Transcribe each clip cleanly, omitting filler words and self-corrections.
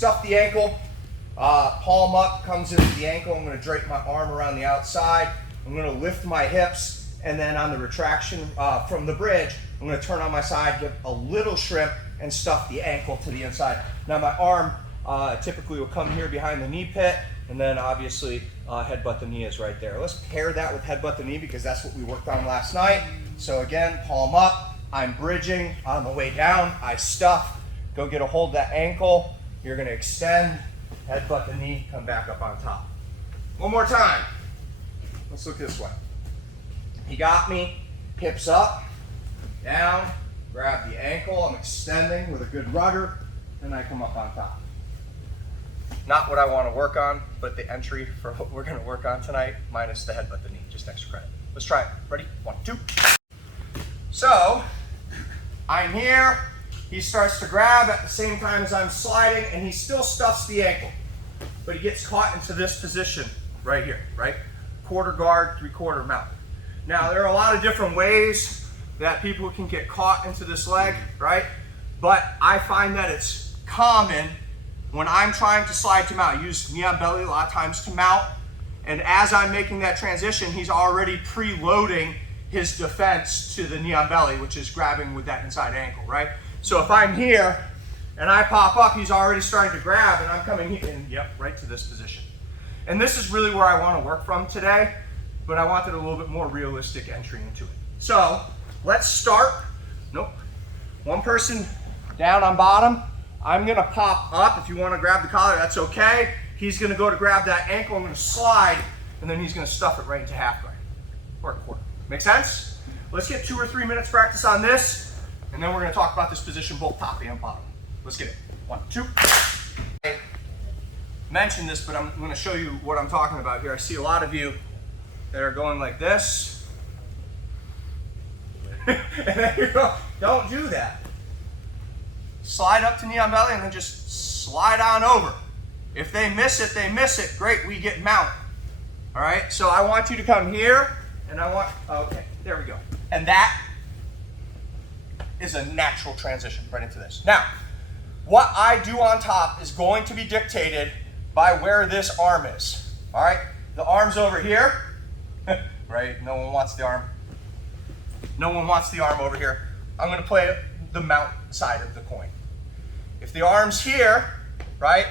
stuff the ankle, palm up, comes into the ankle. I'm going to drape my arm around the outside. I'm going to lift my hips, and then on the retraction from the bridge, I'm going to turn on my side, give a little shrimp, and stuff the ankle to the inside. Now my arm typically will come here behind the knee pit, and then obviously headbutt the knee is right there. Let's pair that with headbutt the knee because that's what we worked on last night. So again, palm up, I'm bridging. On the way down, I stuff, go get a hold of that ankle. You're going to extend, headbutt the knee, come back up on top. One more time. Let's look this way. He got me, hips up, down, grab the ankle, I'm extending with a good rudder, and I come up on top. Not what I want to work on, but the entry for what we're going to work on tonight, minus the headbutt the knee, just extra credit. Let's try it. Ready? 1, 2. So, I'm here, he starts to grab at the same time as I'm sliding, and he still stuffs the ankle. But he gets caught into this position right here, right? Quarter guard, 3/4 mount. Now, there are a lot of different ways that people can get caught into this leg, right? But I find that it's common when I'm trying to slide to mount. I use knee on belly a lot of times to mount. And as I'm making that transition, he's already preloading his defense to the knee on belly, which is grabbing with that inside ankle, right? So if I'm here and I pop up, he's already starting to grab, and I'm coming in, yep, right to this position. And this is really where I want to work from today, but I wanted a little bit more realistic entry into it. So let's start. Nope. One person down on bottom. I'm going to pop up. If you want to grab the collar, that's okay. He's going to go to grab that ankle. I'm going to slide, and then he's going to stuff it right into half guard or quarter. Make sense? Let's get 2 or 3 minutes practice on this, and then we're going to talk about this position both top and bottom. Let's get it. 1, 2. I mentioned this, but I'm going to show you what I'm talking about here. I see a lot of you that are going like this. And then you go, don't do that. Slide up to knee on belly and then just slide on over. If they miss it, they miss it. Great, we get mount. All right, so I want you to come here, and I want, okay, there we go. And that is a natural transition right into this. Now, what I do on top is going to be dictated by where this arm is. All right, the arm's over here, right? No one wants the arm. No one wants the arm over here. I'm going to play the mount side of the coin. If the arm's here, right,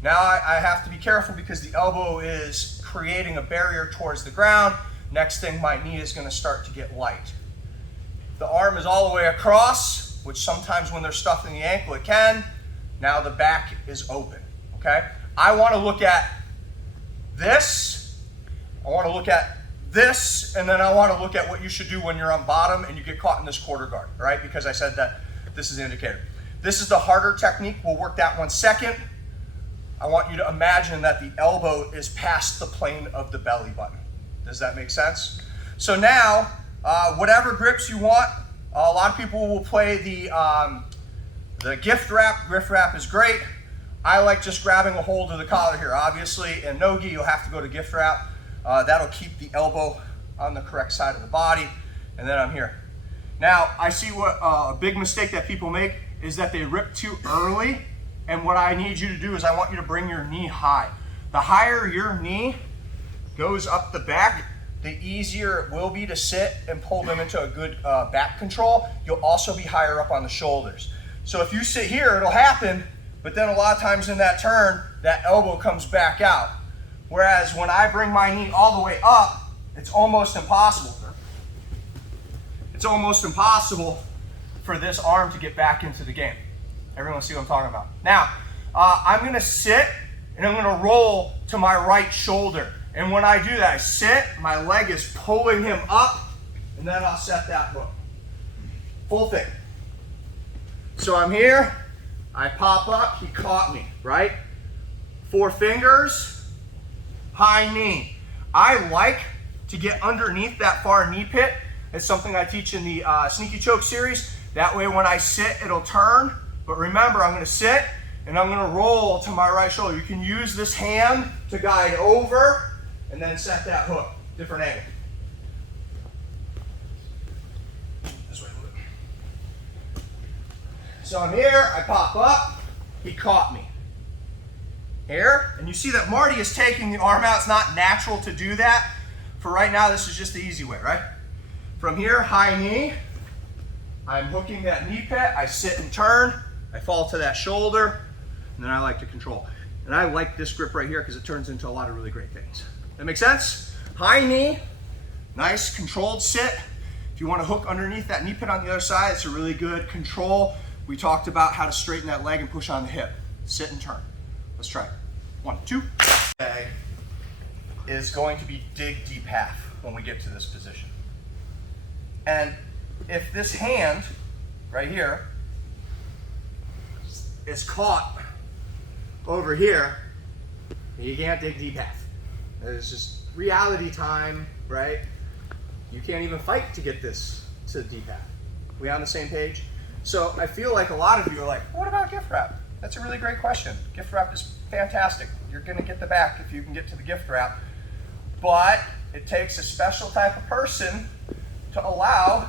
now I have to be careful because the elbow is creating a barrier towards the ground. Next thing, my knee is going to start to get light. The arm is all the way across, which sometimes when they're stuffing the ankle, it can. Now the back is open, okay? I want to look at this. I want to look at this, and then I want to look at what you should do when you're on bottom and you get caught in this quarter guard, right? Because I said that this is the indicator. This is the harder technique. We'll work that one second. I want you to imagine that the elbow is past the plane of the belly button. Does that make sense? So now, whatever grips you want, a lot of people will play the gift wrap. Gift wrap is great. I like just grabbing a hold of the collar here. Obviously, in no-gi, you'll have to go to gift wrap. That'll keep the elbow on the correct side of the body, and then I'm here. Now, I see what a big mistake that people make is that they rip too early, and what I need you to do is I want you to bring your knee high. The higher your knee goes up the back, the easier it will be to sit and pull them into a good back control. You'll also be higher up on the shoulders. So if you sit here, it'll happen, but then a lot of times in that turn, that elbow comes back out. Whereas when I bring my knee all the way up, it's almost impossible. It's almost impossible for this arm to get back into the game. Everyone see what I'm talking about? Now, I'm gonna sit and I'm gonna roll to my right shoulder. And when I do that, I sit, my leg is pulling him up, and then I'll set that hook. Full thing. So I'm here, I pop up, he caught me, right? 4 fingers, high knee. I like to get underneath that far knee pit. It's something I teach in the Sneaky Choke series. That way when I sit, it'll turn. But remember, I'm gonna sit and I'm gonna roll to my right shoulder. You can use this hand to guide over and then set that hook. Different angle. This way a little bit. So I'm here, I pop up, he caught me. here, and you see that Marty is taking the arm out. It's not natural to do that. For right now, this is just the easy way, right? From here, high knee, I'm hooking that knee pit, I sit and turn, I fall to that shoulder, and then I like to control. And I like this grip right here because it turns into a lot of really great things. That make sense? High knee, nice controlled sit. If you want to hook underneath that knee pit on the other side, it's a really good control. We talked about how to straighten that leg and push on the hip. Sit and turn. Let's try it. 1, 2. Okay. Is going to be dig deep half when we get to this position. And if this hand right here is caught over here, you can't dig deep half. It's just reality time, right? You can't even fight to get this to deep half. We on the same page? So I feel like a lot of you are like, what about gift wrap? That's a really great question. Gift wrap is fantastic. You're gonna get the back if you can get to the gift wrap. But it takes a special type of person to allow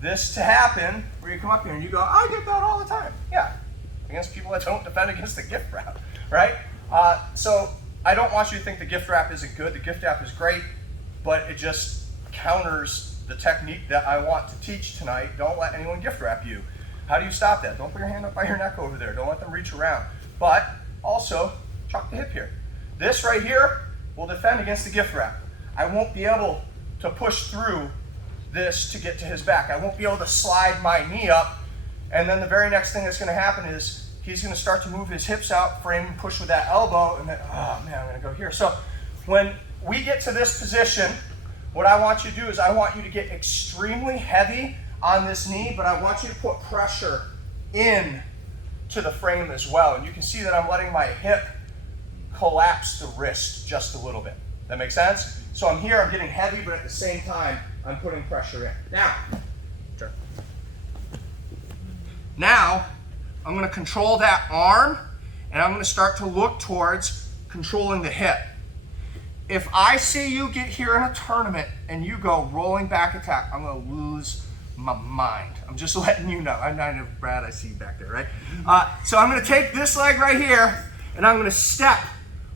this to happen, where you come up here and you go, I get that all the time. Yeah, against people that don't defend against the gift wrap, right? So I don't want you to think the gift wrap isn't good. The gift wrap is great, but it just counters the technique that I want to teach tonight. Don't let anyone gift wrap you. How do you stop that? Don't put your hand up by your neck over there. Don't let them reach around. But also, chuck the hip here. This right here will defend against the gift wrap. I won't be able to push through this to get to his back. I won't be able to slide my knee up, and then the very next thing that's going to happen is he's going to start to move his hips out, frame and push with that elbow, and then, oh man, I'm going to go here. So when we get to this position, what I want you to do is I want you to get extremely heavy on this knee, but I want you to put pressure in to the frame as well. And you can see that I'm letting my hip collapse the wrist just a little bit. That makes sense? So I'm here, I'm getting heavy, but at the same time, I'm putting pressure in. Now, turn. Now, I'm going to control that arm, and I'm going to start to look towards controlling the hip. If I see you get here in a tournament and you go rolling back attack, I'm going to lose my mind. I'm just letting you know. I know, Brad, I see you back there, right? So I'm going to take this leg right here, and I'm going to step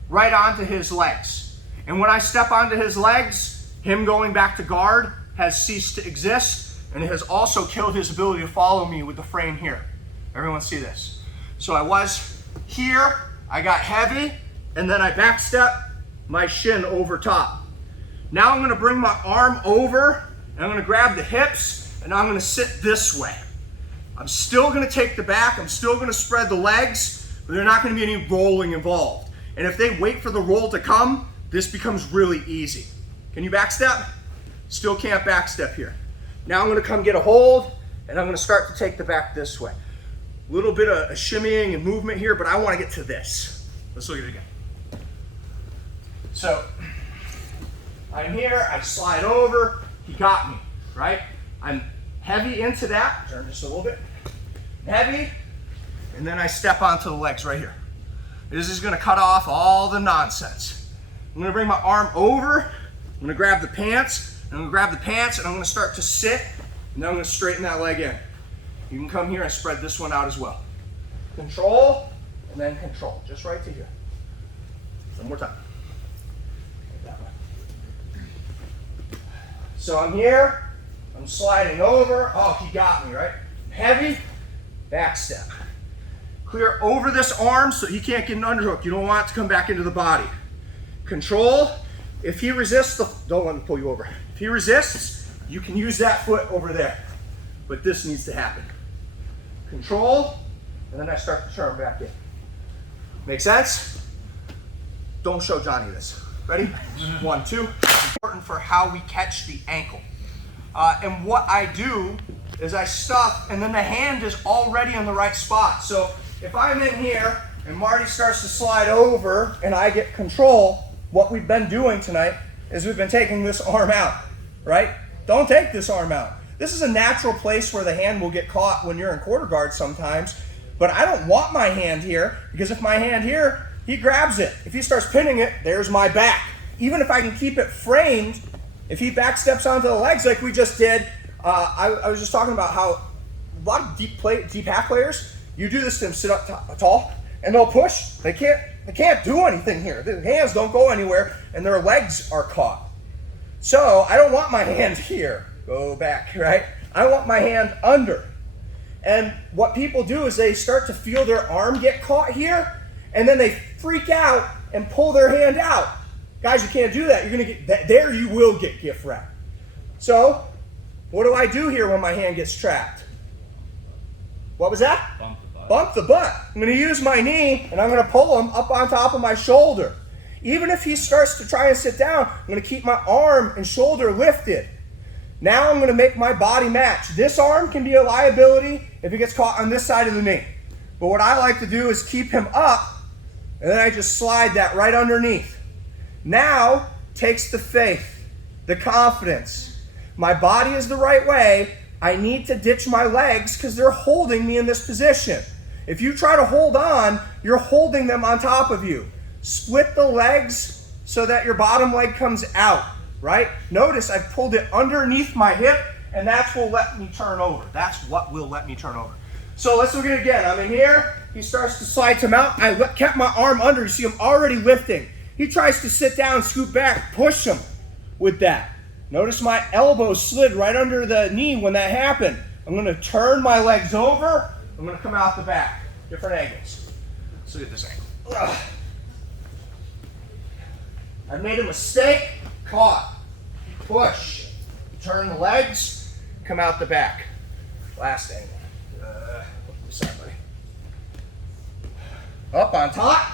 right onto his legs. And when I step onto his legs, him going back to guard has ceased to exist, and it has also killed his ability to follow me with the frame here. Everyone see this? So I was here, I got heavy, and then I backstep my shin over top. Now I'm going to bring my arm over, and I'm going to grab the hips, and I'm going to sit this way. I'm still going to take the back, I'm still going to spread the legs, but there's not going to be any rolling involved. And if they wait for the roll to come, this becomes really easy. Can you backstep? Still can't backstep here. Now I'm going to come get a hold, and I'm going to start to take the back this way. A little bit of shimmying and movement here, but I want to get to this. Let's look at it again. So I'm here, I slide over, he got me, right? I'm heavy into that, turn just a little bit, heavy, and then I step onto the legs right here. This is going to cut off all the nonsense. I'm going to bring my arm over, I'm going to grab the pants, and I'm going to grab the pants, and I'm going to start to sit, and then I'm going to straighten that leg in. You can come here and spread this one out as well. Control, and then control, just right to here. One more time. Like that way. So I'm here, I'm sliding over, oh, he got me, right? Heavy, back step. Clear over this arm so he can't get an underhook. You don't want it to come back into the body. Control, if he resists, don't let me pull you over. If he resists, you can use that foot over there. But this needs to happen. Control, and then I start to turn back in. Make sense? Don't show Johnny this. Ready? 1, 2. Important for how we catch the ankle. And what I do is I stuff, and then the hand is already in the right spot. So if I'm in here, and Marty starts to slide over, and I get control, what we've been doing tonight is we've been taking this arm out, right? Don't take this arm out. This is a natural place where the hand will get caught when you're in quarter guard sometimes, but I don't want my hand here, because if my hand here, he grabs it. If he starts pinning it, there's my back. Even if I can keep it framed, if he back steps onto the legs like we just did, I was just talking about how a lot of deep half players, you do this to them sit up tall, and they'll push. They can't They can't do anything here. Their hands don't go anywhere, and their legs are caught. So I don't want my hand here. Go back, right? I want my hand under. And what people do is they start to feel their arm get caught here, and then they freak out and pull their hand out. Guys, you can't do that. You're going to get that. There you will get gift wrapped. So what do I do here when my hand gets trapped? What was that? Bump the butt. Bump the butt. I'm going to use my knee, and I'm going to pull him up on top of my shoulder. Even if he starts to try and sit down, I'm going to keep my arm and shoulder lifted. Now I'm going to make my body match. This arm can be a liability if he gets caught on this side of the knee. But what I like to do is keep him up, and then I just slide that right underneath. Now takes the faith, the confidence. My body is the right way. I need to ditch my legs because they're holding me in this position. If you try to hold on, you're holding them on top of you. Split the legs so that your bottom leg comes out, right? Notice I've pulled it underneath my hip, and that's what will let me turn over. That's what will let me turn over. So let's look at it again. I'm in here. He starts to slide him out. I kept my arm under. You see him already lifting. He tries to sit down, scoot back, push him with that. Notice my elbow slid right under the knee when that happened. I'm going to turn my legs over. I'm going to come out the back. Different angles. Let's look at this angle. Ugh. I made a mistake. Caught. Push. Turn the legs. Come out the back. Last angle. Sorry, buddy. Up on top.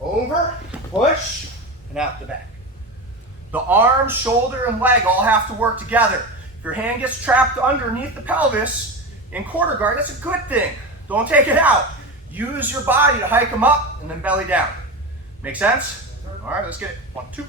Over. Push. And out the back. The arm, shoulder, and leg all have to work together. If your hand gets trapped underneath the pelvis in quarter guard, that's a good thing. Don't take it out. Use your body to hike them up and then belly down. Make sense? All right, let's get it. 1, 2.